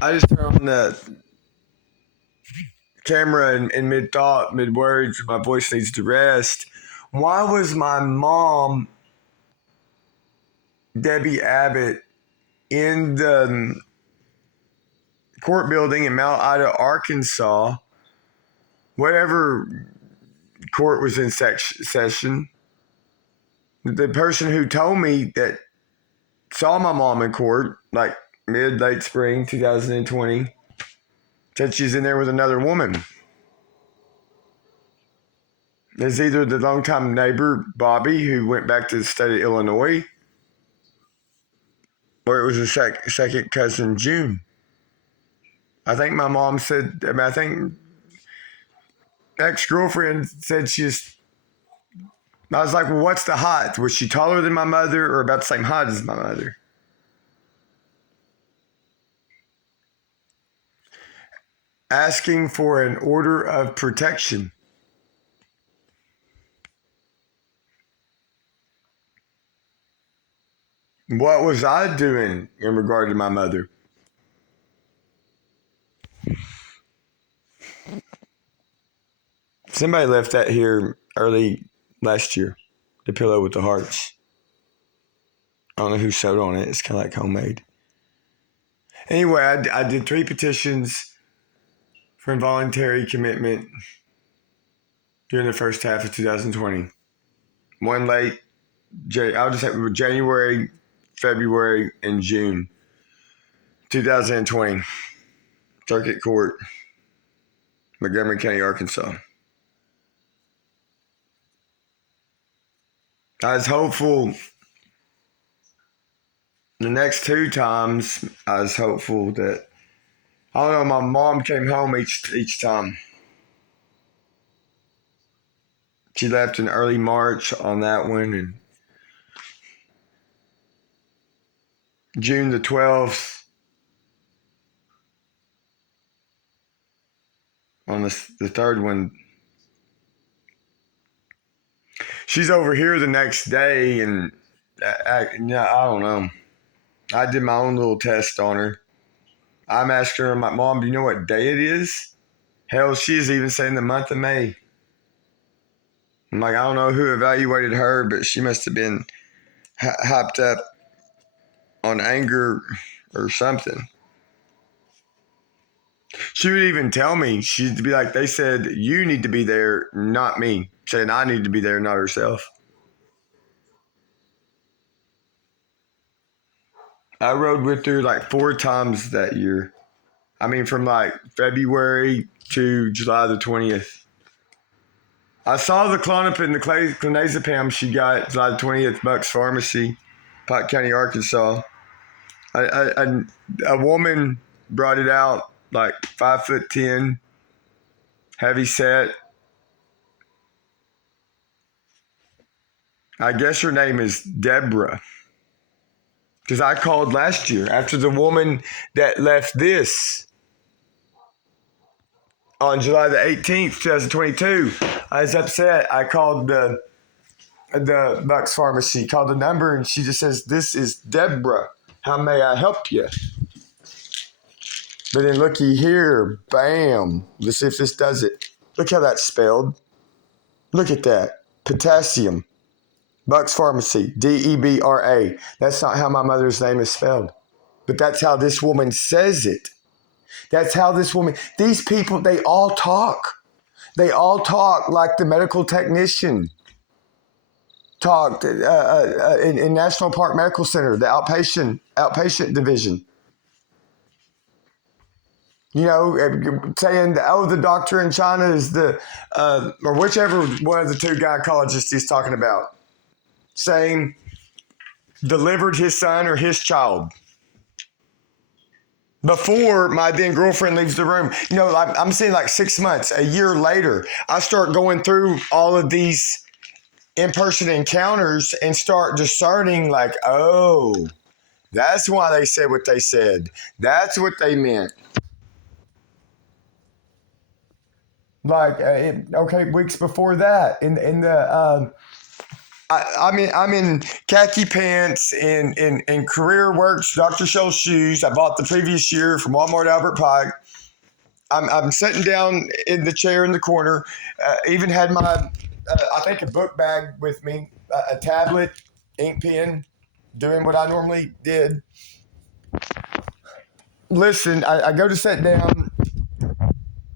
I just turned on the camera in mid thought, mid words. My voice needs to rest. Why was my mom, Debbie Abbott, in the court building in Mount Ida, Arkansas, whatever court was in session? The person who told me that saw my mom in court, like mid late spring 2020, said she's in there with another woman. It's either the longtime neighbor, Bobby, who went back to the state of Illinois, or it was a second cousin, June. I think my mom said, I think ex girlfriend said she's. I was like, well, what's the height? Was she taller than my mother or about the same height as my mother? Asking for an order of protection. What was I doing in regard to my mother? Somebody left that here early last year, the pillow with the hearts. I don't know who sewed on it. It's kind of like homemade. Anyway, I did 3 petitions for involuntary commitment during the first half of 2020. One late, I'll just say January, February, and June 2020. Circuit Court, Montgomery County, Arkansas. I was hopeful the next 2 times. I was hopeful that, I don't know, my mom came home each time. She left in early March on that one, and June the 12th on the third one. She's over here the next day, and I don't know. I did my own little test on her. I'm asking her, my mom, do you know what day it is? Hell, she's even saying the month of May. I'm like, I don't know who evaluated her, but she must have been hyped up on anger or something. She would even tell me, she'd be like, they said, you need to be there, not me. Saying I need to be there, not herself. I rode with her like 4 times that year. I mean, from like February to July the 20th. I saw the Clonopin, the clonazepam she got July the 20th, Bucks Pharmacy, Pike County, Arkansas. A woman brought it out, like 5'10", heavy set. I guess her name is Deborah. Because I called last year after the woman that left this on July the 18th, 2022. I was upset. I called the Bucks Pharmacy, called the number, and she just says, "This is Deborah. How may I help you?" But then looky here, bam. Let's see if this does it. Look how that's spelled. Look at that. Potassium. Bucks Pharmacy. Debra. That's not how my mother's name is spelled. But that's how this woman says it. That's how this woman, these people, they all talk. They all talk like the medical technician talked in National Park Medical Center, the outpatient division. You know, saying, oh, the doctor in China is the, or whichever one of the 2 gynecologists he's talking about, saying delivered his son or his child. Before my then girlfriend leaves the room, you know, I'm seeing like 6 months, a year later, I start going through all of these in-person encounters and start discerning like, oh, that's why they said what they said. That's what they meant. Like, okay, weeks before that, in the I'm in khaki pants and career works Dr. Scholl's shoes. I bought the previous year from Walmart Albert Pike. I'm sitting down in the chair in the corner. Even had my I think a book bag with me, a tablet, ink pen, doing what I normally did. Listen, I go to sit down.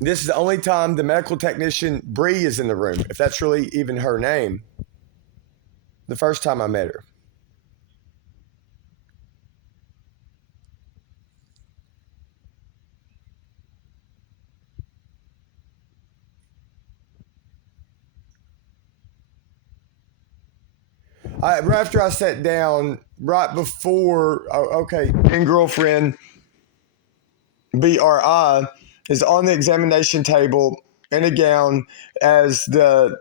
This is the only time the medical technician Bree is in the room, if that's really even her name. The first time I met her. Right after I sat down, right before, okay, and girlfriend, BRI, is on the examination table in a gown as the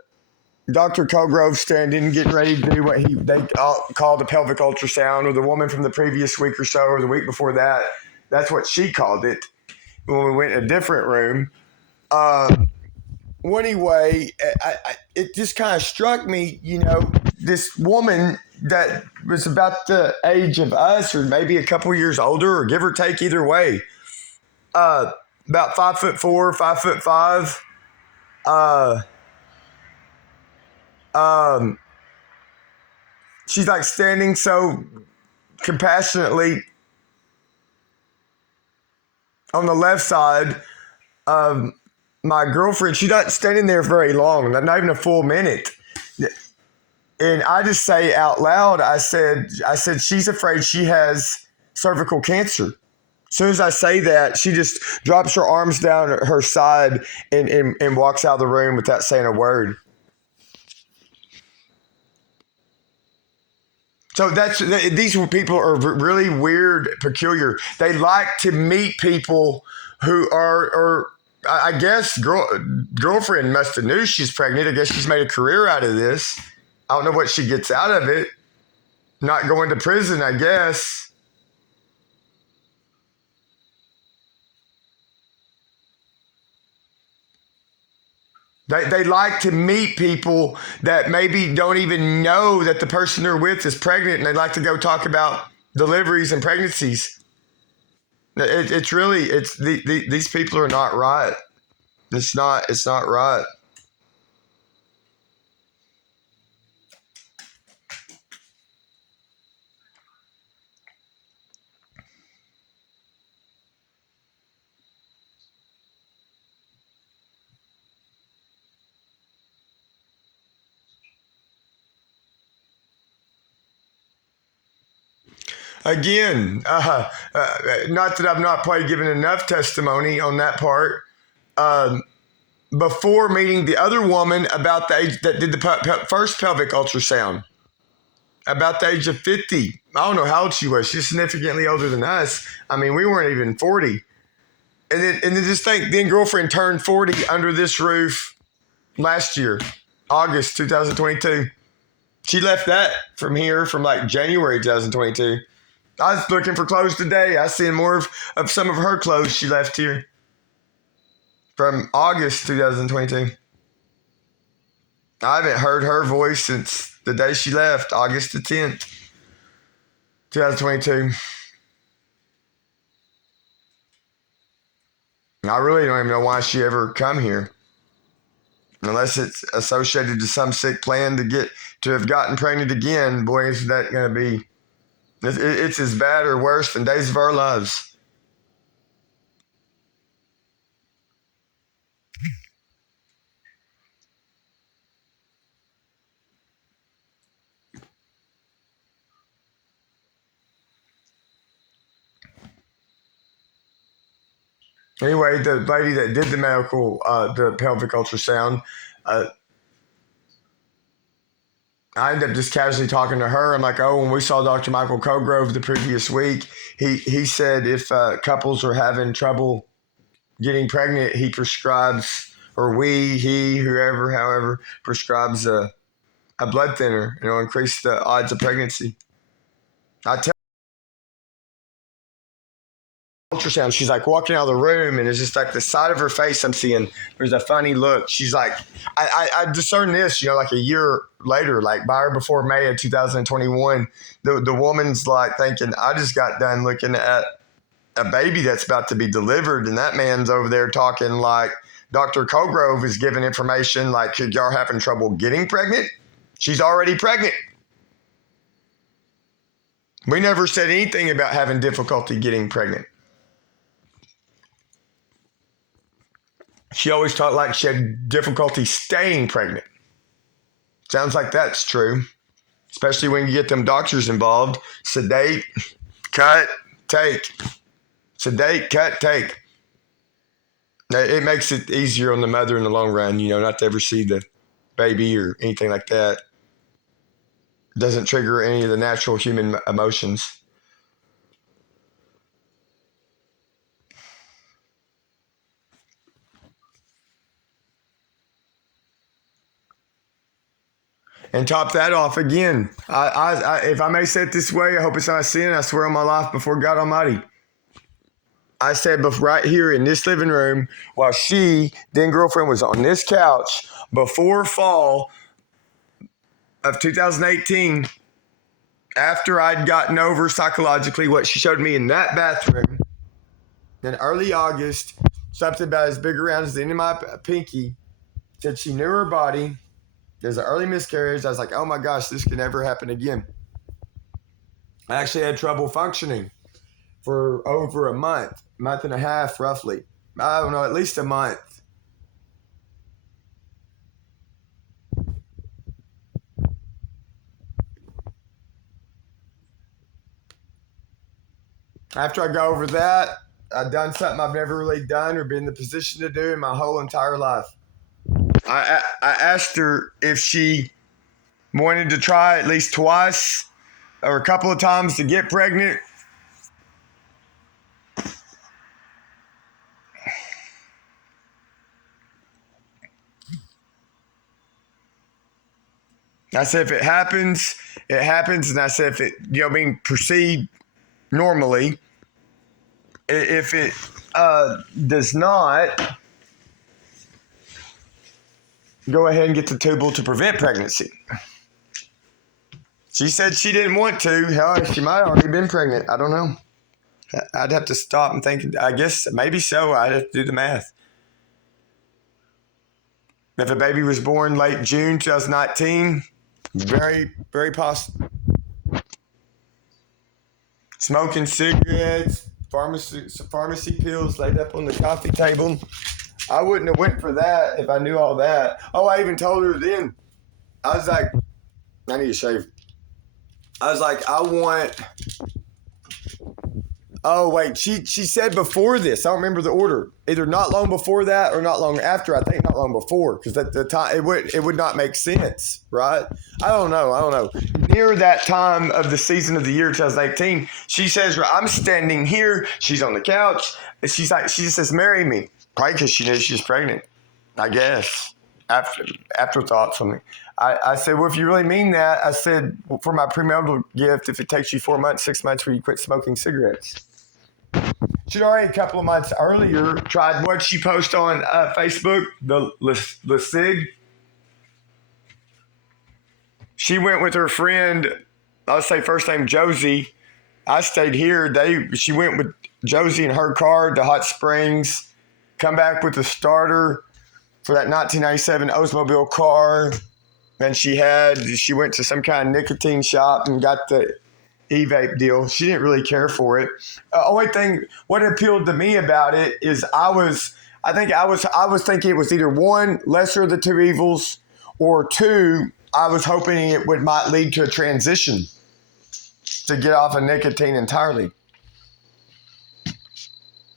Dr. Colgrove standing, getting ready to do what they called a pelvic ultrasound, or the woman from the previous week or so, or the week before that. That's what she called it when we went in a different room. Well, anyway, it just kind of struck me, this woman that was about the age of us, or maybe a couple years older, or give or take either way. Uh, about 5'4", 5'5". Uh, um, she's like standing so compassionately on the left side of my girlfriend. She's not standing there very long, not even a full minute. And I just say out loud, I said, she's afraid she has cervical cancer. As soon as I say that, she just drops her arms down her side and walks out of the room without saying a word. So these people are really weird, peculiar. They like to meet people who are I guess girlfriend must have knew she's pregnant. I guess she's made a career out of this. I don't know what she gets out of it. Not going to prison, I guess. They like to meet people that maybe don't even know that the person they're with is pregnant, and they like to go talk about deliveries and pregnancies. It's really these people are not right. It's not right. Again, not that I've not probably given enough testimony on that part. Um, Before meeting the other woman about the age that did the first pelvic ultrasound, about the age of 50. I don't know how old she was. She's significantly older than us. I mean, we weren't even 40. And then just think, then girlfriend turned 40 under this roof last year, August 2022. She left that from here from like January 2022. I was looking for clothes today. I seen more of some of her clothes she left here from August 2022. I haven't heard her voice since the day she left, August the 10th, 2022. I really don't even know why she ever come here, unless it's associated to some sick plan to have gotten pregnant again. Boy, is that going to be? It's as bad or worse than Days of Our Lives. Anyway, the lady that did the pelvic ultrasound, uh, I ended up just casually talking to her. I'm like, oh, when we saw Dr. Michael Colgrove the previous week, he said if couples are having trouble getting pregnant, he prescribes, or he, whoever, however, prescribes a blood thinner, increase the odds of pregnancy. I tell ultrasound. She's like walking out of the room, and it's just like the side of her face I'm seeing. There's a funny look. She's like, I discerned this, like a year later, like by or before May of 2021. The woman's like thinking, I just got done looking at a baby that's about to be delivered, and that man's over there talking like Dr. Colgrove is giving information like, y'all having trouble getting pregnant? She's already pregnant. We never said anything about having difficulty getting pregnant. She always talked like she had difficulty staying pregnant. Sounds like that's true, especially when you get them doctors involved. Sedate, cut, take. Sedate, cut, take. It makes it easier on the mother in the long run, not to ever see the baby or anything like that. It doesn't trigger any of the natural human emotions. And top that off again. If I may say it this way, I hope it's not a sin. I swear on my life before God Almighty. I said right here in this living room, while she, then girlfriend, was on this couch before fall of 2018, after I'd gotten over psychologically what she showed me in that bathroom, in early August, something about as big around as the end of my pinky, said she knew her body. There's an early miscarriage. I was like, oh my gosh, this could never happen again. I actually had trouble functioning for over a month and a half, roughly. I don't know, at least a month. After I got over that, I'd done something I've never really done or been in the position to do in my whole entire life. I asked her if she wanted to try at least twice or a couple of times to get pregnant. I said, if it happens, it happens. And I said, if it, proceed normally. If it does not, go ahead and get the tubal to prevent pregnancy. She said she didn't want to. Hell, she might have already been pregnant. I don't know. I'd have to stop and think. I guess maybe so. I'd have to do the math. If a baby was born late June 2019, very, very possible. Smoking cigarettes, pharmacy pills laid up on the coffee table. I wouldn't have went for that if I knew all that. Oh, I even told her then. I was like, I need to shave. I was like, I want. Oh wait, she said before this. I don't remember the order. Either not long before that or not long after. I think not long before, because at the time it would not make sense, right? I don't know. Near that time of the season of the year 2018, she says, I'm standing here. She's on the couch. And she just says, marry me. Probably because she knew she was pregnant, I guess. Afterthought from me. I said, well, if you really mean that, I said, for my premarital gift, if it takes you 4 months, 6 months where you quit smoking cigarettes. She'd already a couple of months earlier tried what she posted on Facebook, the Sig. She went with her friend, I'll say first name Josie. I stayed here. She went with Josie in her car to Hot Springs, come back with the starter for that 1997 Oldsmobile car. And she went to some kind of nicotine shop and got the e-vape deal. She didn't really care for it. Only thing, what appealed to me about it is I was thinking it was either one, lesser of the two evils, or two, I was hoping it might lead to a transition to get off of nicotine entirely.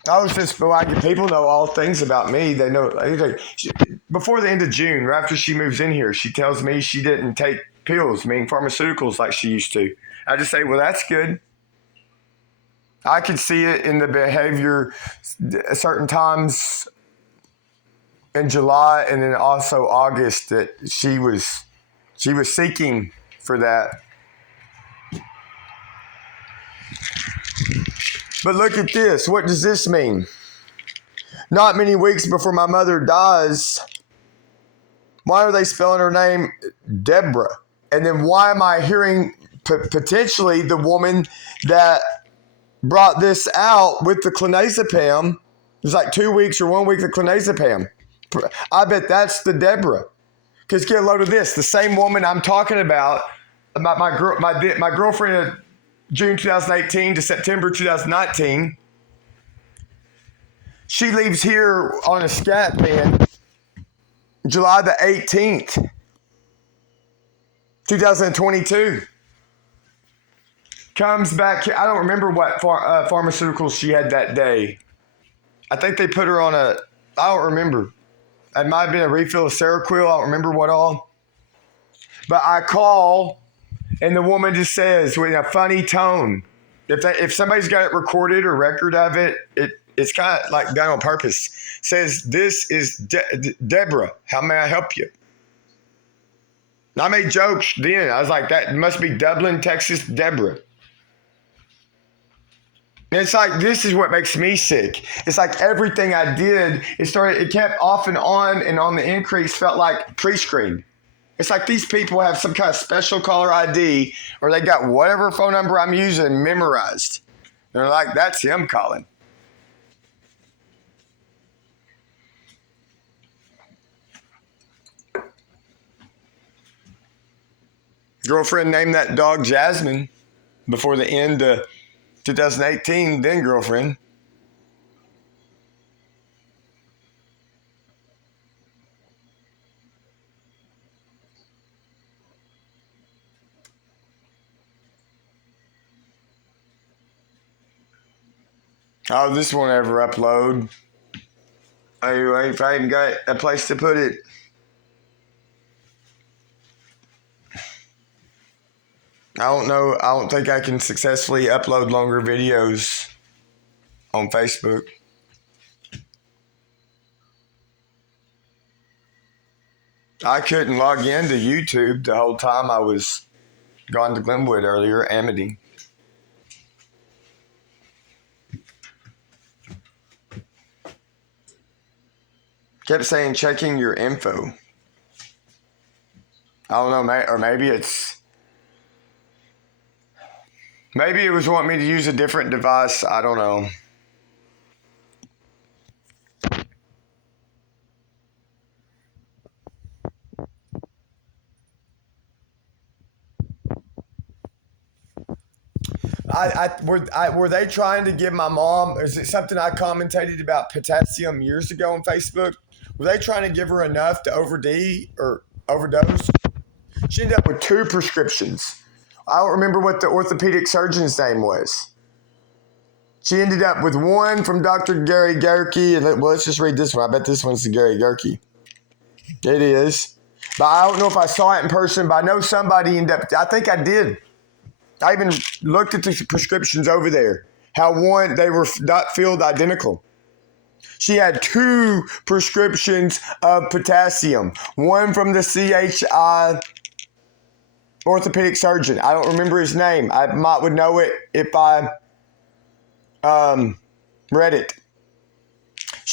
I was just like, people know all things about me. They know anything. Before the end of June, or after she moves in here, she tells me she didn't take pills, meaning pharmaceuticals, like she used to. I just say, well, that's good. I could see it in the behavior at certain times in July and then also August that she was seeking for that. But look at this. What does this mean? Not many weeks before my mother dies, why are they spelling her name Deborah? And then why am I hearing potentially the woman that brought this out with the clonazepam? It was like 2 weeks or 1 week of clonazepam. I bet that's the Deborah. Because get a load of this. The same woman I'm talking about, my girlfriend in June 2018 to September 2019, she leaves here on a scat van July the 18th, 2022. Comes back. I don't remember what pharmaceuticals she had that day. I think they put her on I don't remember. It might have been a refill of Seroquel. I don't remember what all. But I call, and the woman just says with a funny tone, if somebody's got it recorded or record of it, it's kind of like done on purpose. Says, this is Deborah. How may I help you? And I made jokes then. I was like, that must be Dublin, Texas, Deborah. And it's like, this is what makes me sick. It's like everything I did, it kept off and on the increase felt like pre-screened. It's like these people have some kind of special caller ID or they got whatever phone number I'm using memorized. They're like, that's him calling. Girlfriend named that dog Jasmine before the end of 2018, then girlfriend. Oh, this won't ever upload. Anyway, if I even got a place to put it. I don't know. I don't think I can successfully upload longer videos on Facebook. I couldn't log into YouTube the whole time I was gone to Glenwood earlier, Amity. Kept saying checking your info. I don't know, or maybe it was wanting me to use a different device. I don't know. Were they trying to give my mom, is it something I commentated about potassium years ago on Facebook? Were they trying to give her enough to overdose? She ended up with 2 prescriptions. I don't remember what the orthopedic surgeon's name was. She ended up with one from Dr. Gary Gerke. And let's just read this one. I bet this one's the Gary Gerke. It is. But I don't know if I saw it in person, but I know somebody ended up, I think I did. I even looked at the prescriptions over there. How they were not filled identical. She had 2 prescriptions of potassium. One from the CHI orthopedic surgeon. I don't remember his name. I would know it if I read it.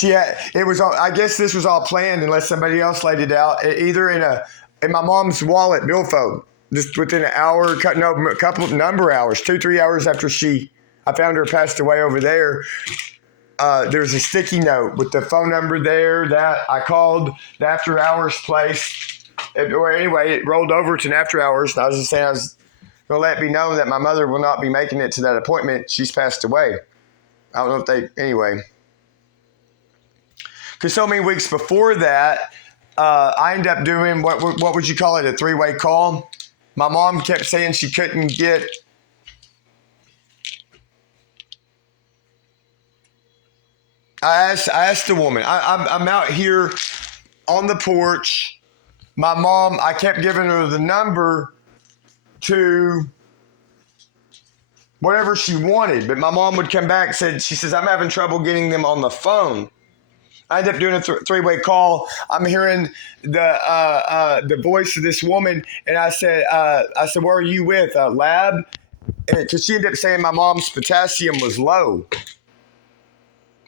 I guess this was all planned unless somebody else laid it out, either in my mom's wallet billfold, just within an hour, a couple of hours, 2-3 hours after I found her passed away over there. There's a sticky note with the phone number there that I called the after hours place. Anyway, it rolled over to an after hours, and I was just saying I was going to let me know that my mother will not be making it to that appointment. She's passed away. I don't know if anyway. Because so many weeks before that, I ended up doing, what would you call it, a 3-way call? My mom kept saying she couldn't get I asked the woman, I'm out here on the porch. My mom, I kept giving her the number to whatever she wanted, but my mom would come back and she says, I'm having trouble getting them on the phone. I ended up doing a 3-way call. I'm hearing the voice of this woman, and I said, where are you with? A lab? because she ended up saying my mom's potassium was low.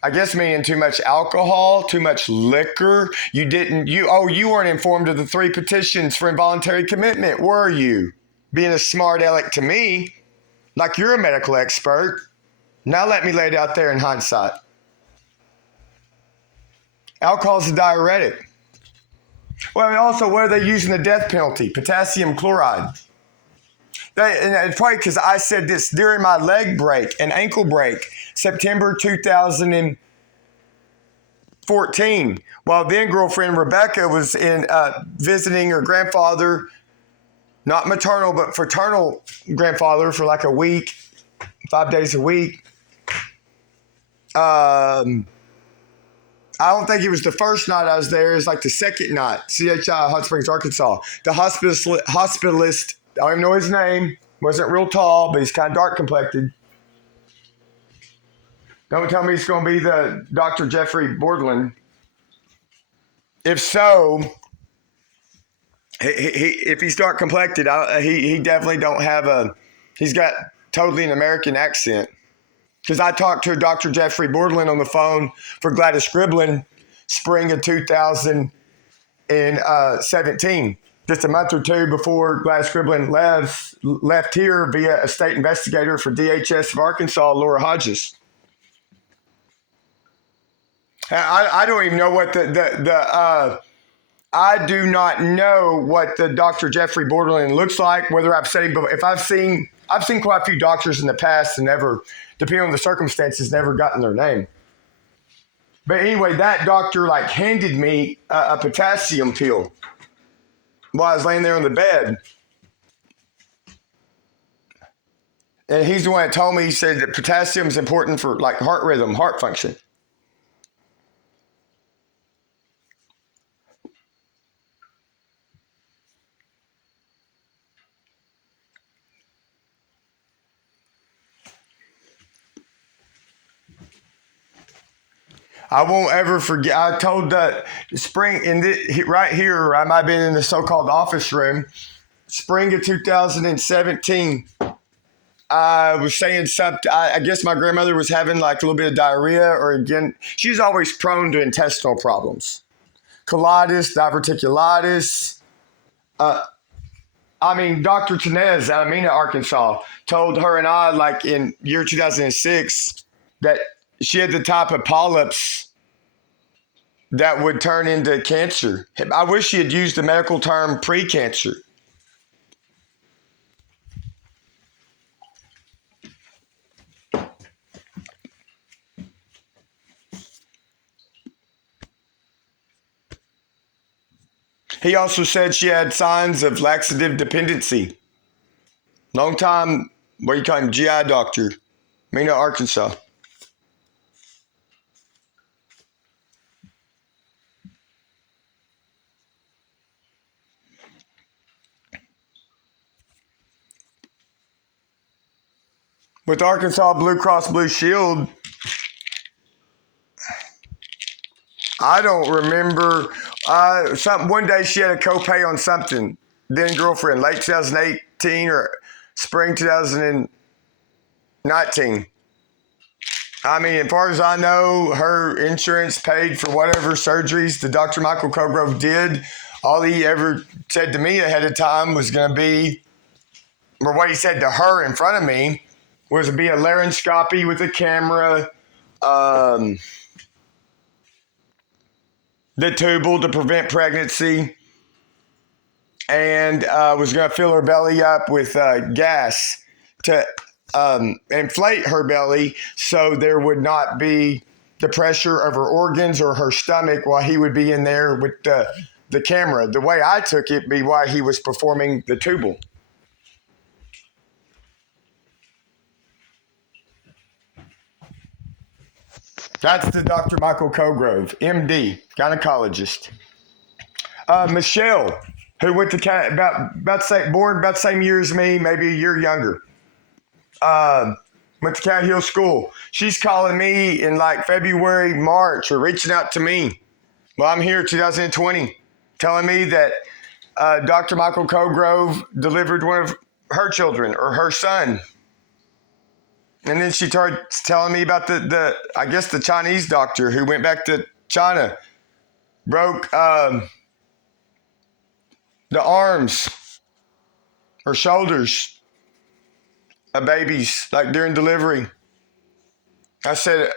I guess meaning too much alcohol, too much liquor. You weren't informed of the 3 petitions for involuntary commitment, were you? Being a smart aleck to me, like you're a medical expert. Now let me lay it out there in hindsight. Alcohol is a diuretic. Well, and also, what are they using the death penalty? Potassium chloride. And it's probably because I said this during my leg break and ankle break, September 2014. While then girlfriend Rebecca was in visiting her grandfather, not maternal, but fraternal grandfather for like a week, 5 days a week. I don't think it was the first night I was there. It was like the second night, CHI, Hot Springs, Arkansas. The hospitalist, I don't even know his name, wasn't real tall, but he's kind of dark complected. Don't tell me it's going to be the Dr. Jeffrey Bordelin. If so, if he's dark complected, he definitely don't have he's got totally an American accent. Because I talked to Dr. Jeffrey Bordelin on the phone for Gladys Scriblin spring of 2017, just a month or two before Gladys Scriblin left here via a state investigator for DHS of Arkansas, Laura Hodges. I don't even know what I do not know what the Dr. Jeffrey Bordelin looks like, whether I've seen him, if I've seen quite a few doctors in the past and never, depending on the circumstances, never gotten their name. But anyway, that doctor handed me a potassium pill while I was laying there on the bed. And he's the one that told me, he said that potassium is important for heart rhythm, heart function. I won't ever forget. I told spring right here. I might have been in the so-called office room. Spring of 2017. I was saying something. I guess my grandmother was having a little bit of diarrhea, or again, she's always prone to intestinal problems, colitis, diverticulitis. Dr. Tenez out of Mena, Arkansas, told her and I, in year 2006, that she had the type of polyps that would turn into cancer. I wish she had used the medical term pre-cancer. He also said she had signs of laxative dependency. Long time, what do you call him, GI doctor, Mena, Arkansas. With Arkansas Blue Cross Blue Shield, I don't remember. One day she had a copay on something. Then girlfriend, late 2018 or spring 2019. As far as I know, her insurance paid for whatever surgeries the Dr. Michael Colgrove did. All he ever said to me ahead of time was going to be, or what he said to her in front of me, was to be a laryngoscopy with a camera, the tubal to prevent pregnancy, and was going to fill her belly up with gas to inflate her belly so there would not be the pressure of her organs or her stomach while he would be in there with the camera. The way I took it be while he was performing the tubal. That's the Dr. Michael Colgrove, MD, gynecologist. Michelle, who went to born about the same year as me, maybe a year younger. Went to Cat Hill School. She's calling me in February, March, or reaching out to me. Well, I'm here 2020, telling me that Dr. Michael Colgrove delivered one of her children or her son. And then she started telling me about I guess the Chinese doctor who went back to China, broke the arms or shoulders of babies like during delivery. I said,